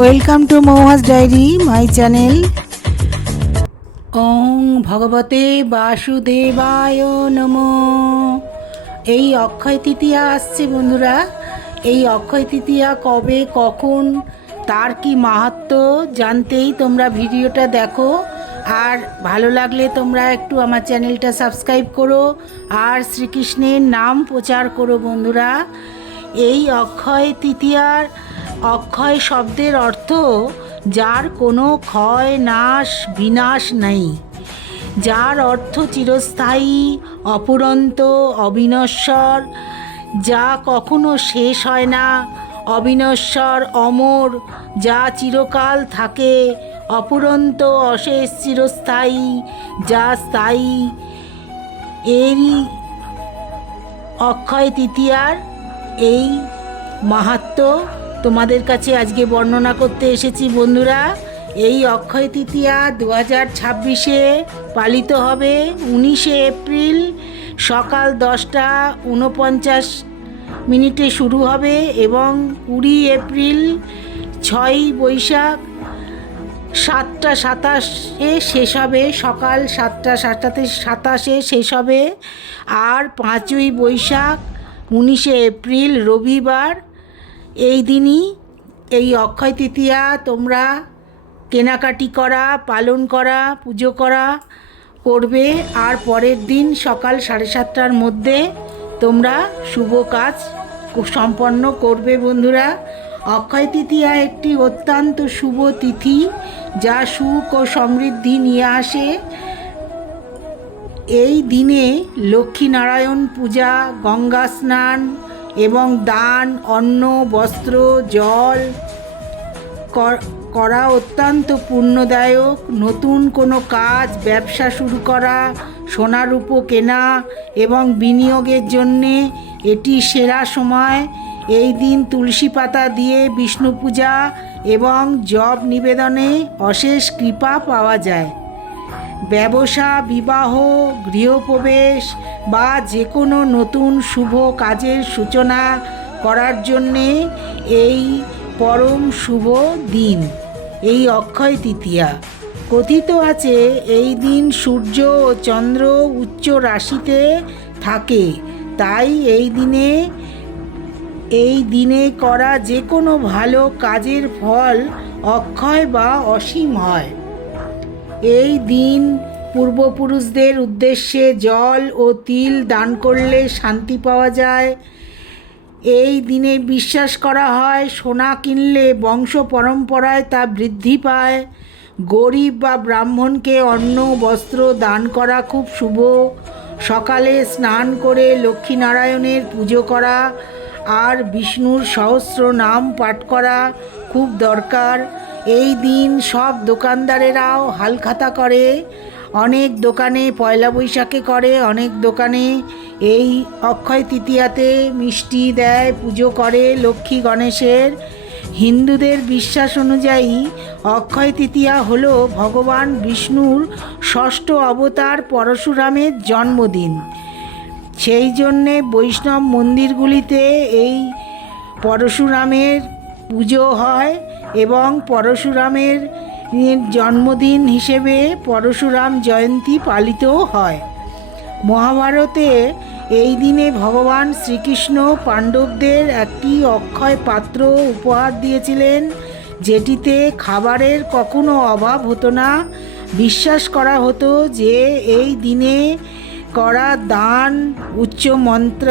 Welcome to Mouhas diary my channel. ওং ভগবতে বাসুদেবায় নমো। এই অক্ষয় তৃতীয়া আসছে বন্ধুরা। এই অক্ষয় তৃতীয়া কবে কখন তার কি মাহাত্ম্য জানতেই তোমরা ভিডিওটা দেখো, আর ভালো লাগলে তোমরা একটু আমার চ্যানেলটা সাবস্ক্রাইব করো আর শ্রীকৃষ্ণের নাম প্রচার করো বন্ধুরা। এই অক্ষয় তৃতীয়ার অক্ষয় শব্দের অর্থ যার কোনো ক্ষয় নাশ বিনাশ নেই, যার অর্থ চিরস্থায়ী, অপুরন্ত, অবিনশ্বর, যা কখনো শেষ হয় না, অবিনশ্বর, অমর, যা চিরকাল থাকে, অপুরন্ত, অশেষ, চিরস্থায়ী, যা স্থায়ী। এরই অক্ষয় তৃতীয়ার এই মাহাত্ম্য তোমাদের কাছে আজকে বর্ণনা করতে এসেছি বন্ধুরা। এই অক্ষয় তৃতীয়া 2026-এ পালিত হবে। 19শে এপ্রিল সকাল 10:49 শুরু হবে এবং 20 এপ্রিল 6ই বৈশাখ 7:27 শেষ হবে, সকাল 7:27 শেষ হবে। আর 5ই বৈশাখ 19শে এপ্রিল রবিবার, এই দিনই এই অক্ষয় তৃতীয়া তোমরা কেনাকাটি করা, পালন করা, পুজো করা করবে। আর পরের দিন সকাল 7:30টার মধ্যে তোমরা শুভ কাজ সম্পন্ন করবে বন্ধুরা। অক্ষয় তৃতীয়া একটি অত্যন্ত শুভ তিথি যা সুখ ও সমৃদ্ধি নিয়ে আসে। এই দিনে লক্ষ্মীনারায়ণ পূজা, গঙ্গা স্নান এবং দান, অন্ন, বস্ত্র, জল করা অত্যন্ত পুণ্যদায়ক। নতুন কোনো কাজ, ব্যবসা শুরু করা, সোনা রূপো কেনা এবং বিনিয়োগের জন্যে এটি সেরা সময়। এই দিন তুলসী পাতা দিয়ে বিষ্ণু পূজা এবং জপ নিবেদনে অশেষ কৃপা পাওয়া যায়। ব্যবসা, বিবাহ, গৃহপ্রবেশ বা যে কোনো নতুন শুভ কাজের সূচনা করার জন্যে এই পরম শুভ দিন এই অক্ষয় তৃতীয়া। কথিত আছে এই দিন সূর্য ও চন্দ্র উচ্চ রাশিতে থাকে, তাই এই দিনে করা যে কোনো ভালো কাজের ফল অক্ষয় বা অসীম হয়। এই দিন পূর্বপুরুষদের উদ্দেশ্যে জল ও তিল দান করলে শান্তি পাওয়া যায়। এই দিনে বিশ্বাস করা হয় সোনা কিনলে বংশ পরম্পরায় তা বৃদ্ধি পায়। গরিব বা ব্রাহ্মণকে অন্ন, বস্ত্র দান করা খুব শুভ। সকালে স্নান করে লক্ষ্মীনারায়ণের পুজো করা আর বিষ্ণুর সহস্র নাম পাঠ করা খুব দরকার। এই দিন সব দোকানদারেরাও হালখাতা করে। অনেক দোকানে পয়লা বৈশাখে করে, অনেক দোকানে এই অক্ষয় তৃতীয়াতে মিষ্টি দেয়, পুজো করে লক্ষ্মী গণেশের। হিন্দুদের বিশ্বাস অনুযায়ী অক্ষয় তৃতীয়া হল ভগবান বিষ্ণুর ষষ্ঠ অবতার পরশুরামের জন্মদিন। সেই জন্যে বৈষ্ণব মন্দিরগুলিতে এই পরশুরামের পুজো হয় এবং পরশুরামের জন্মদিন হিসেবে পরশুরাম জয়ন্তী পালিতও হয়। মহাভারতে এই দিনে ভগবান শ্রীকৃষ্ণ পাণ্ডবদের একটি অক্ষয় পাত্র উপহার দিয়েছিলেন, যেটিতে খাবারের কখনো অভাব হতো না। বিশ্বাস করা হতো যে এই দিনে করা দান, মন্ত্র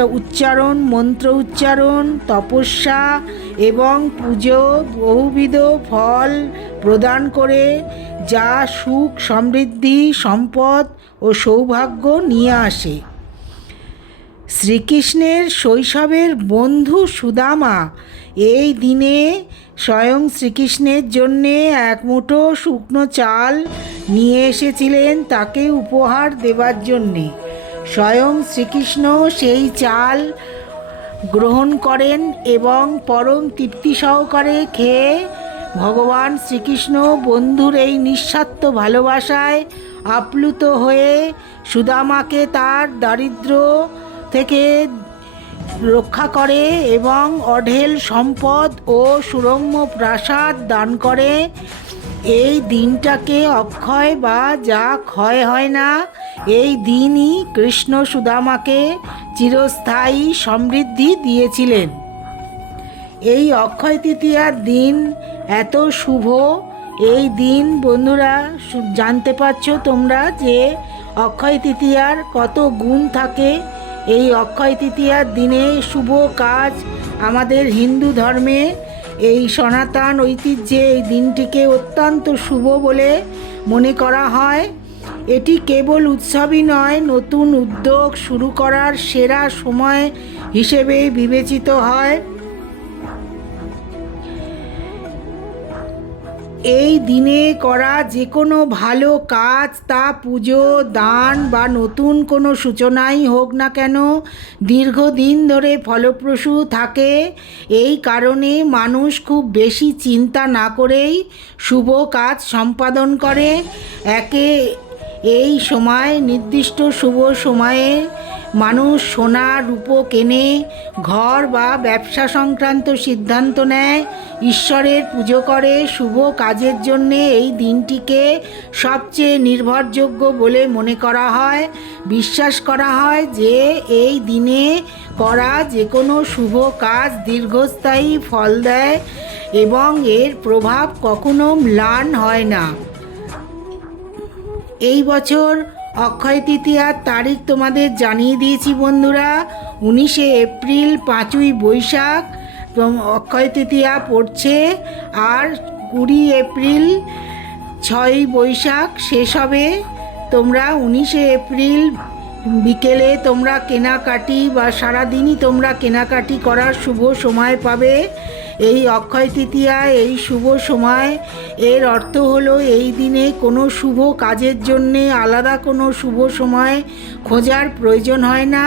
উচ্চারণ, তপস্যা এবং পুজো বহুবিধ ফল প্রদান করে, যা সুখ, সমৃদ্ধি, সম্পদ ও সৌভাগ্য নিয়ে আসে। শ্রীকৃষ্ণের শৈশবের বন্ধু সুদামা এই দিনে স্বয়ং শ্রীকৃষ্ণের জন্যে এক মুঠো শুকনো চাল নিয়ে এসেছিলেন তাকে উপহার দেবার জন্যে। স্বয়ং শ্রীকৃষ্ণ সেই চাল গ্রহণ করেন এবং পরম তৃপ্তি সহকারে খেয়ে ভগবান শ্রীকৃষ্ণ বন্ধুর এই নিঃস্বার্থ ভালোবাসায় আপ্লুত হয়ে সুদামাকে তার দারিদ্র্য থেকে রক্ষা করে এবং অঢেল সম্পদ ও সুরম্য প্রাসাদ দান করে। এই দিনটাকে অক্ষয় বা যা ক্ষয় হয় না, এই দিনই কৃষ্ণ সুদামাকে চিরস্থায়ী সমৃদ্ধি দিয়েছিলেন। এই অক্ষয় তৃতীয়ার দিন এত শুভ। এই দিন বন্ধুরা জানতে পারছো তোমরা যে অক্ষয় তৃতীয়ার কত গুণ থাকে। এই অক্ষয় তৃতীয়ার দিনে শুভ কাজ আমাদের হিন্দু ধর্মে এই সনাতন ঐতিহ্যে এই দিনটিকে অত্যন্ত শুভ বলে মনে করা হয়। এটি কেবল উৎসবই নয়, নতুন উদ্যোগ শুরু করার সেরা সময় হিসেবে বিবেচিত হয়। এই দিনে করা যে কোনো ভালো কাজ, তা পুজো, দান বা নতুন কোনো সূচনাই হোক না কেন, দীর্ঘদিন ধরে ফলপ্রসূ থাকে। এই কারণে মানুষ খুব বেশি চিন্তা না করেই শুভ কাজ সম্পাদন করে। এই সময়, নির্দিষ্ট শুভ সময়ে মানুষ সোনা রূপো কেনে, ঘর বা ব্যবসা সংক্রান্ত সিদ্ধান্ত নেয়, ঈশ্বরের পুজো করে। শুভ কাজের জন্যে এই দিনটিকে সবচেয়ে নির্ভরযোগ্য বলে মনে করা হয়। বিশ্বাস করা হয় যে এই দিনে করা যে কোনো শুভ কাজ দীর্ঘস্থায়ী ফল দেয় এবং এর প্রভাব কখনো ম্লান হয় না। এই বছর অক্ষয় তৃতীয়ার তারিখ তোমাদের জানিয়ে দিয়েছি বন্ধুরা। 19শে এপ্রিল, 5ই বৈশাখ অক্ষয় তৃতীয়া পড়ছে, আর 20 এপ্রিল 6ই বৈশাখ শেষ হবে। তোমরা 19শে এপ্রিল বিকেলে তোমরা কেনাকাটি বা সারাদিনই তোমরা কেনাকাটি করার শুভ সময় পাবে। এই অক্ষয় তৃতীয়া, এই শুভ সময়, এর অর্থ হলো এই দিনে কোনো শুভ কাজের জন্যে আলাদা কোনো শুভ সময় খোঁজার প্রয়োজন হয় না।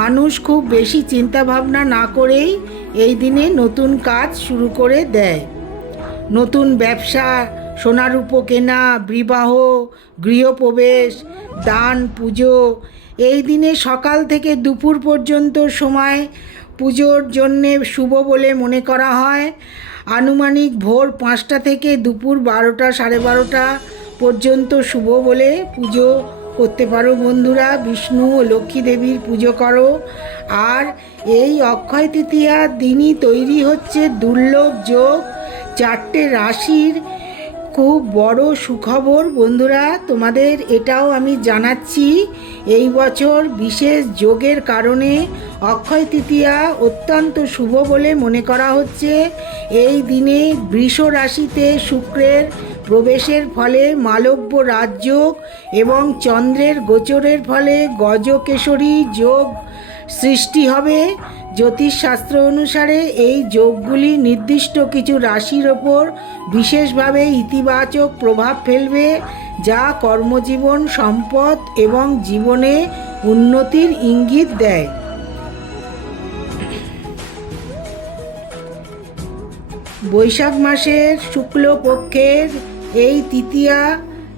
মানুষ খুব বেশি চিন্তাভাবনা না করেই এই দিনে নতুন কাজ শুরু করে দেয়। নতুন ব্যবসা, সোনারূপো কেনা, বিবাহ, গৃহপ্রবেশ, দান, পুজো। এই দিনে সকাল থেকে দুপুর পর্যন্ত সময় পুজোর জন্যে শুভ বলে মনে করা হয়। আনুমানিক ভোর 5টা থেকে দুপুর 12টা, 12:30 পর্যন্ত শুভ বলে পুজো করতে পারো বন্ধুরা। বিষ্ণু ও লক্ষ্মী দেবীর পুজো করো। আর এই অক্ষয় তৃতীয়ার দিনই তৈরি হচ্ছে দুর্লভ যোগ। 4টে রাশির খুব বড় সুখবর বন্ধুরা, তোমাদের এটাও আমি জানাচ্ছি। এই বছর বিশেষ যোগের কারণে অক্ষয় তৃতীয়া অত্যন্ত শুভ বলে মনে করা হচ্ছে। এই দিনে বৃষ রাশিতে শুক্রের প্রবেশের ফলে মালব্য রাজযোগ এবং চন্দ্রের গোচরের ফলে গজকেশরী যোগ সৃষ্টি হবে। জ্যোতিষশাস্ত্র অনুসারে এই যোগগুলি নির্দিষ্ট কিছু রাশির ওপর বিশেষভাবে ইতিবাচক প্রভাব ফেলবে, যা কর্মজীবন, সম্পদ এবং জীবনে উন্নতির ইঙ্গিত দেয়। বৈশাখ মাসের শুক্লপক্ষের এই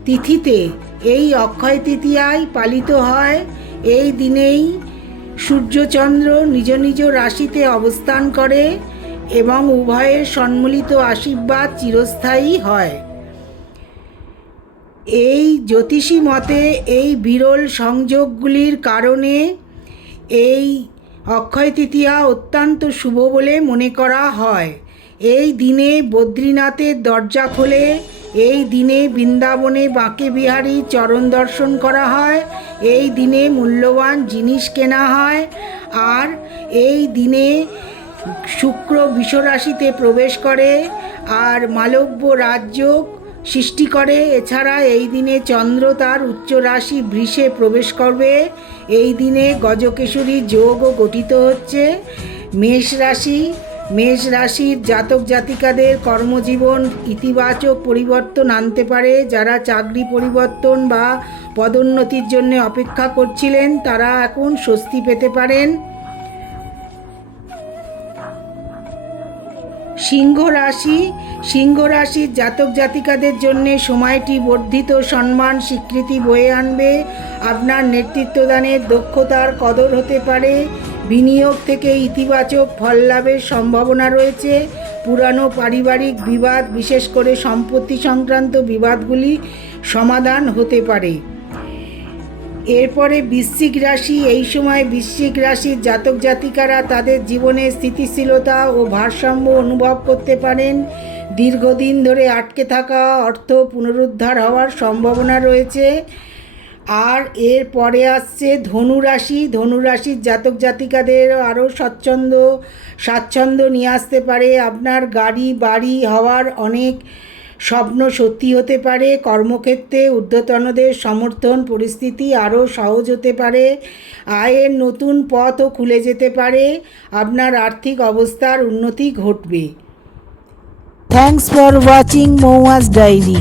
তিথিতে এই অক্ষয় তৃতীয়ায় পালিত হয়। এই দিনেই সূর্যচন্দ্র নিজ নিজ রাশিতে অবস্থান করে এবং উভয়ের সম্মিলিত আশীর্বাদ চিরস্থায়ী হয়। এই জ্যোতিষী মতে এই বিরল সংযোগগুলির কারণে এই অক্ষয় তৃতীয়া অত্যন্ত শুভ বলে মনে করা হয়। এই দিনে বদ্রীনাথের দরজা খোলে। এই দিনে বৃন্দাবনে বাঁকে বিহারীর চরণ দর্শন করা হয়। এই দিনে মূল্যবান জিনিস কেনা হয়। আর এই দিনে শুক্র বৃষরাশিতে প্রবেশ করে আর মালব্য রাজযোগ সৃষ্টি করে। এছাড়া এই দিনে চন্দ্র তার উচ্চ রাশি বৃষে প্রবেশ করবে। এই দিনে গজকেশরী যোগও গঠিত হচ্ছে। মেষ রাশির জাতক জাতিকাদের কর্মজীবন ইতিবাচক পরিবর্তন আনতে পারে। যারা চাকরি পরিবর্তন বা পদোন্নতির জন্য অপেক্ষা করছিলেন, তারা এখন স্বস্তি পেতে পারেন। সিংহ রাশির জাতক জাতিকাদের জন্য সময়টি বর্ধিত সম্মান, স্বীকৃতি বয়ে আনবে। আপনার নেতৃত্বদানের দক্ষতার কদর হতে পারে। বিনিয়োগ থেকে ইতিবাচক ফল লাভের সম্ভাবনা রয়েছে। পুরানো পারিবারিক বিবাদ, বিশেষ করে সম্পত্তি সংক্রান্ত বিবাদগুলি সমাধান হতে পারে। এরপরে বৃশ্চিক রাশি। এই সময় বৃশ্চিক রাশির জাতক জাতিকারা তাদের জীবনে স্থিতিশীলতা ও ভারসাম্য অনুভব করতে পারেন। দীর্ঘদিন ধরে আটকে থাকা অর্থ পুনরুদ্ধার হওয়ার সম্ভাবনা রয়েছে। আর এর পরে আসছে ধনু রাশি। ধনু রাশির জাতক জাতিকাদের আরও স্বাচ্ছন্দ্য নিয়ে আসতে পারে। আপনার গাড়ি বাড়ি হওয়ার অনেক স্বপ্ন সত্যি হতে পারে। কর্মক্ষেত্রে ঊর্ধ্বতনদের সমর্থন, পরিস্থিতি আরও সহজ হতে পারে। আয়ের নতুন পথও খুলে যেতে পারে। আপনার আর্থিক অবস্থার উন্নতি ঘটবে। Thanks for watching Mouas diary.